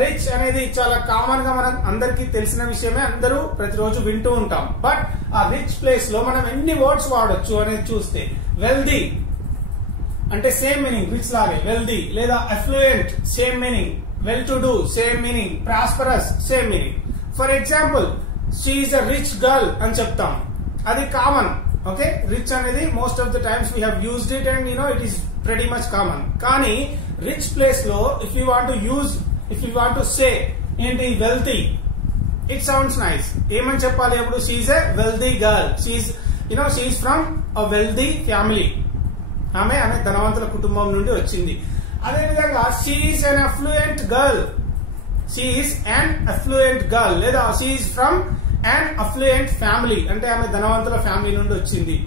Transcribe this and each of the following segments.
Rich అనేది చాలా common గా మనం అందరికి తెలిసిన విషయమే, అందరూ ప్రతిరోజు వింటూ ఉంటాం. బట్ ఆ రిచ్ ప్లేస్ లో మనం ఎన్ని వర్డ్స్ వాడొచ్చు అనేది చూస్తే, వెల్దీ అంటే సేమ్ మీనింగ్ రిచ్ లాగే వెల్దీ, లేదా affluent same meaning, well to do same meaning, prosperous same meaning. For example she is a rich girl అని చెప్తాం, అది కామన్. ఓకే, రిచ్ అనేది most of the times we have used it and it is pretty much common. కానీ rich place లో if you want to say ఏంటి wealthy, it sounds nice. ఏమని చెప్పాలి అప్పుడు? she is a wealthy girl, she is from a wealthy family. ఆమె ధనవంతుల కుటుంబం నుండి వచ్చింది. అదే విధంగా she is an affluent girl, she is an affluent girl, లేదా she is from an affluent family అంటే ఆమె ధనవంతుల ఫ్యామిలీ నుండి వచ్చింది.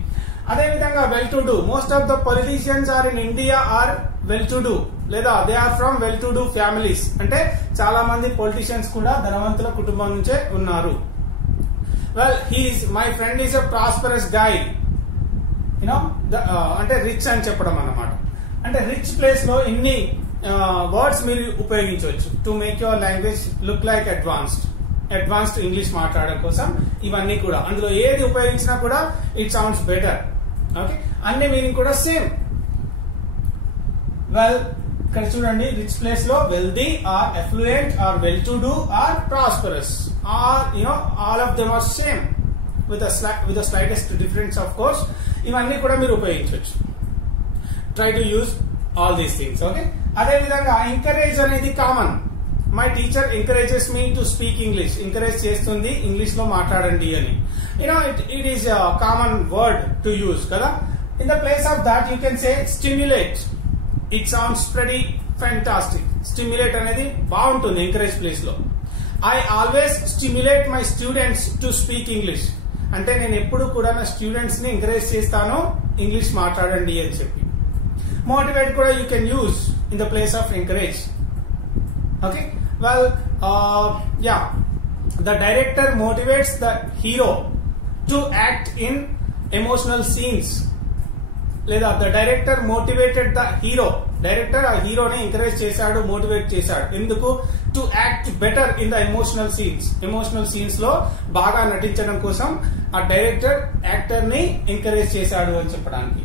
అదే విధంగా well to do, most of the politicians are in India are well to do, లేదా they are from well to do families అంటే చాలా మంది పొలిటీషియన్స్ కూడా ధనవంతుల కుటుంబం నుంచే ఉన్నారు. Well my friend is a prosperous guy, అంటే రిచ్ అని చెప్పడం అన్నమాట. అంటే రిచ్ ప్లేస్ లో ఇన్ని వర్డ్స్ మీరు ఉపయోగించవచ్చు to make your language look like advanced English మాట్లాడడం కోసం. ఇవన్నీ కూడా అందులో ఏది ఉపయోగించినా కూడా ఇట్ సౌండ్స్ బెటర్. ఓకే, అన్ని మీనింగ్ కూడా సేమ్. వెల్ ఇక్కడ చూడండి, రిచ్ ప్లేస్ లో wealthy or affluent or well to do or prosperous or all of them are same with the slightest difference of course. ఇవన్నీ కూడా మీరు ఉపయోగించవచ్చు. Try to use all these things. Okay, అదే విధంగా encourage అనేది common. My teacher encourages me to speak English, encourage చేస్తుంది English లో మాట్లాడండి అని. It is common word to use కదా. In the place of that you can say stimulate, it sounds pretty fantastic. Stimulate అనేది బాగుంటుంది encourage place లో. I always stimulate my students to speak English అంటే నేను ఎప్పుడు కూడా నా స్టూడెంట్స్ ని ఎంకరేజ్ చేస్తాను ఇంగ్లీష్ మాట్లాడండి అని చెప్పి. మోటివేట్ కూడా you can use in the place of encourage. Okay, well, the director motivates the hero to act in emotional scenes. లేదా the director motivated the hero. Director ఆ హీరోని ఎంకరేజ్ చేశాడు, మోటివేట్ చేశాడు. ఎందుకు? To act better in the emotional scenes. Emotional scenes లో బాగా నటించడం కోసం ఆ డైరెక్టర్ యాక్టర్ ని ఎంకరేజ్ చేశాడు అని చెప్పడానికి.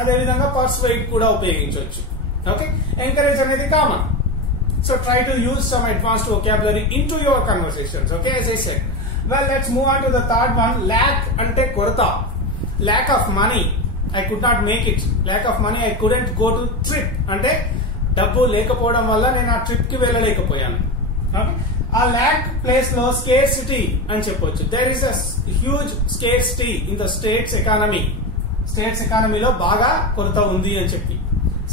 అదే విధంగా పర్సువైడ్ కూడా ఉపయోగించవచ్చు. ఓకే, ఎంకరేజ్ అనేది common. So try to use some advanced vocabulary into your conversations. Okay, as I said. Well, let's move on to the third one. Lack ante korta. Lack of money. I could not make it. Lack of money. I couldn't go to trip. Ante డబ్బు లేకపోవడం వల్ల నేను ఆ trip కి వెళ్ళలేకపోయాను. ఆ lakh place లో scarcity అని చెప్పొచ్చు. There is a huge scarcity in the states economy. States ఎకానమీలో బాగా కొరత ఉంది అని చెప్పి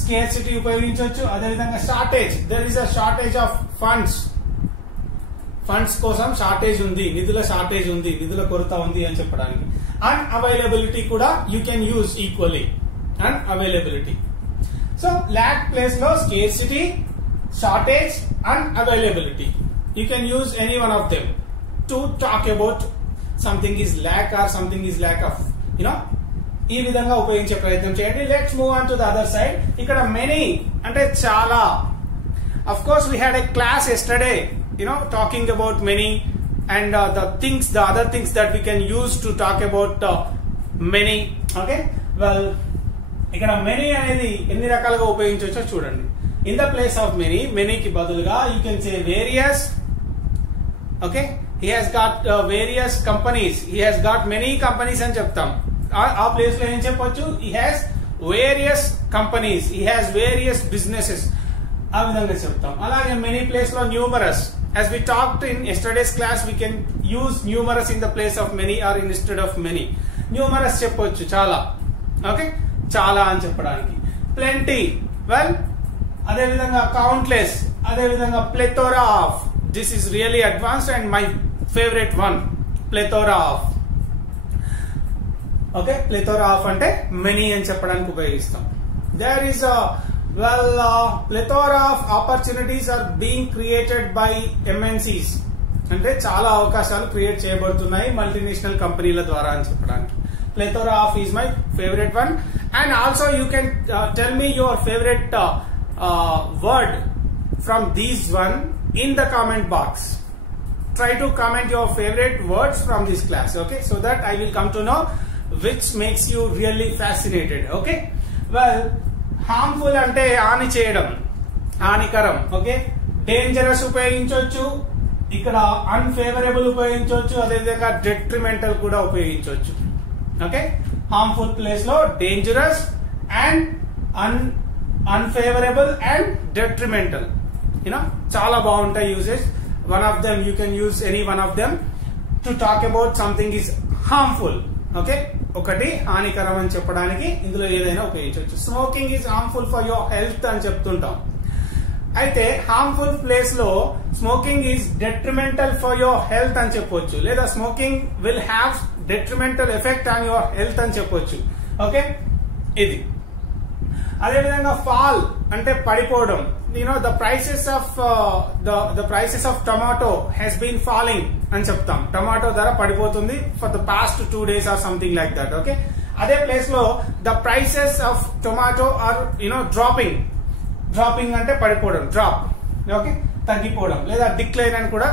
స్కేర్సిటీ ఉపయోగించవచ్చు. అదేవిధంగా shortage, there is a shortage of funds కోసం షార్టేజ్ ఉంది, నిధుల షార్టేజ్ ఉంది, నిధుల కొరత ఉంది అని చెప్పడానికి. అన్అవైలబిలిటీ కూడా you can use equally. Unavailability. So lack place లో scarcity, shortage, unavailability. You can use any one of them to talk about something is lack or something is lack of ఈ విధంగా ఉపయోగించే ప్రయత్నం చేయండి. Let's move on to the other side. ఇక్కడ many అంటే చాలా. Of course we had a class yesterday talking about many and the other things that we can use to talk about many. Okay, well, ఇక్కడ many అనేది ఎన్ని రకాలుగా ఉపయోగించవచ్చో చూడండి. In the place of మెనీకి బదులుగా you can say various. Okay, he has got various companies, he has got many companies అని చెప్తాం. ఆ ప్లేస్ లో ఏం చెప్పొచ్చు? he has various companies, he has various businesses, ఆ విధంగా చెప్తాం. అలాగే మెనీ ప్లేస్ లో numerous. as we talked in yesterday's class, we can use numerous in the place of many or instead of many. Numerous చెప్పొచ్చు చాలా. Okay, చాలా అని చెప్పడానికి. ప్లెంటీ, వెల్, అదే విధంగా కౌంట్లెస్, అదే విధంగా plethora of. This is really advanced and my favourite one, plethora of. Okay, plethora of అంటే మెనీ అని చెప్పడానికి ఉపయోగిస్తాం. There is plethora of opportunities are being created by MNCs. అంటే చాలా అవకాశాలు క్రియేట్ చేయబడుతున్నాయి మల్టీనేషనల్ కంపెనీల ద్వారా అని చెప్పడానికి. plethora of is my favorite one. And also you can tell me your favorite word from these one in the comment box. Try to comment your favorite words from this class, okay, so that I will come to know which makes you really fascinated. Okay, well, harmful ante haani cheyadam, హానికరం. Okay, dangerous ఉపయోగించవచ్చు, ఇక్కడ unfavourable ఉపయోగించవచ్చు, అదేవిధంగా detrimental కూడా ఉపయోగించవచ్చు. Okay, harmful place లో dangerous and unfavourable and detrimental, you know, చాలా బాగుంటాయి uses. One of them you can use any one of them to talk about something is harmful. Okay, ఒకటి హానికరం అని చెప్పడానికి ఇందులో ఏదైనా ఉపయోగించవచ్చు. Smoking is harmful for your health అని చెప్తుంటాం. అయితే హార్మ్ఫుల్ ప్లేస్ లో smoking is detrimental for your health అని చెప్పొచ్చు, లేదా smoking will have detrimental effect on your health అని చెప్పొచ్చు. ఓకే, ఇది. అదేవిధంగా ఫాల్ అంటే పడిపోవడం. You know, the prices of tomato has been falling అని చెప్తాం. టొమాటో ధర పడిపోతుంది for the past 2 days or something like that. Okay, అదే ప్లేస్ లో the prices of tomato are dropping. Dropping అంటే పడిపోవడం, డ్రాప్. ఓకే, తగ్గిపోవడం, లేదా డిక్లైన్ అని కూడా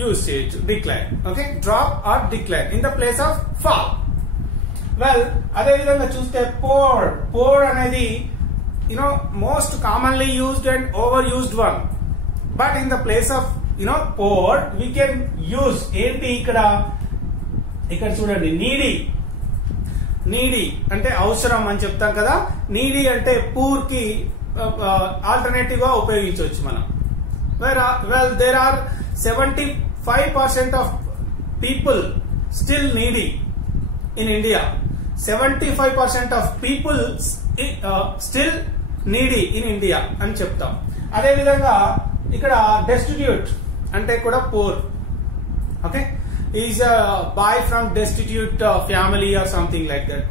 యూజ్ చేయొచ్చు. Decline. Okay, drop or decline in the place of fall. Well, అదే విధంగా చూస్తే పోర్ అనేది most commonly used and over used one. But in the place of poor we can use ఏంటి, ఇక్కడ చూడండి, నీడీ అంటే అవసరం అని చెప్తాం కదా. నీడీ అంటే పూర్ కి ఆల్టర్నేటివ్ గా ఉపయోగించవచ్చు మనం. Well, there are 75% of people still needy in India. 75% of people still needy in India అని చెప్తాం. అదేవిధంగా ఇక్కడ డెస్టిట్యూట్ అంటే కూడా poor. Okay, is boy from destitute family or something like that.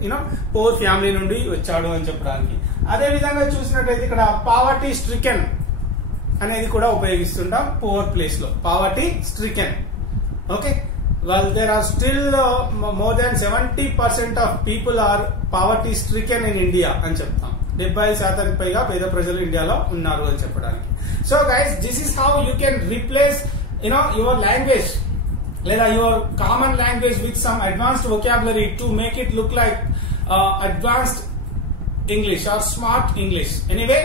Poor family నుండి వచ్చాడు అని చెప్పడానికి. అదే విధంగా చూసినట్లయితే ఇక్కడ పావర్టీ స్ట్రికెన్ అనేది కూడా ఉపయోగిస్తుంటాం పూర్ ప్లేస్ లో. Poverty stricken. Okay, well, there are still more than 70% of people are poverty stricken in India అని చెప్తాం. 70% పైగా పేద ప్రజలు ఇండియాలో ఉన్నారు అని చెప్పడానికి. So guys, this is how you can replace your language లేదా your common language with some advanced vocabulary to make it look like advanced English or smart English. Anyway,